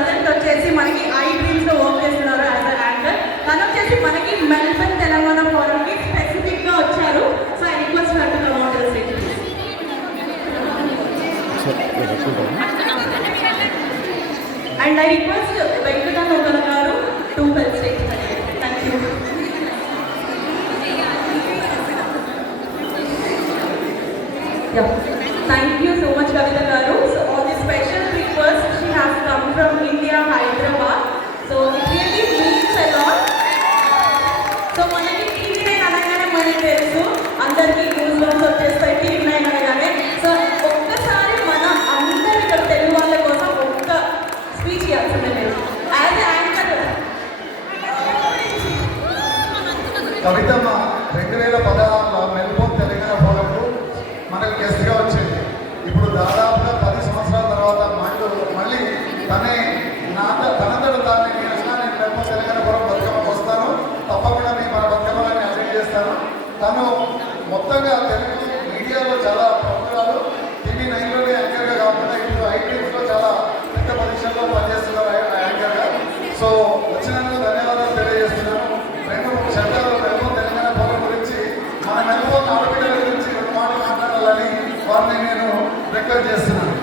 Present వచ్చేసి మనకి I డ్రీమ్స్లో work చేస్తున్నారు యాజ్ అ యాంకర్. తను వచ్చేసి మనకి మెల్బర్న్ తెలంగాణ ఫోరంకి స్పెసిఫిక్గా వచ్చారు. So I request her to come on the stage. And I request Venkata Nogala garu to help stage. Thank you. Yeah. Thank you so much, Kavita garu. So on this special request, she has come from India, Hyderabad. So it really means a lot. So manaki TV9 anagane manaki telusu andarki goosebumps vachestayi TV9 anagane. So ఒక్కసారి మన అందరి ఇక్కడ తెలుగు వాళ్ళ కోసం ఒక్క speech ఇవ్వాల్సిందే లేదు as anchor. కవితమ్మ 2016లో మెల్బోర్న్ తెలంగాణ ఫోరంకు మనకు గెస్ట్గా వచ్చింది. ఇప్పుడు దాదాపుగా 10 సంవత్సరాల తర్వాత మళ్ళీ తనంతట తానే నేను మెల్బోర్న్ తెలంగాణ ఫోరం బతుకమ్మకు వస్తాను, తప్పకుండా మీ మన బతుకమ్మని అటెండ్ చేస్తాను. తను మొత్తంగా తెలుగు మీడియాలో చాలా ప్రముఖురాలు. TV9లోనే యాంకర్గా కాకుండా ఇప్పుడు ఐటీఎస్లో చాలా పెద్ద పొజిషన్లో పనిచేస్తున్నారు యాంకర్గా. సో వచ్చినందుకు ధన్యవాదాలు తెలియజేస్తున్నాను. రెండు శబ్దాలు మెల్బోర్న్ తెలంగాణ ఫోరం గురించి, మన మెల్బోర్న్ ఆడపిల్లల గురించి 2 మాటలు మాట్లాడాలని వారిని నేను రిక్వెస్ట్ చేస్తున్నాను.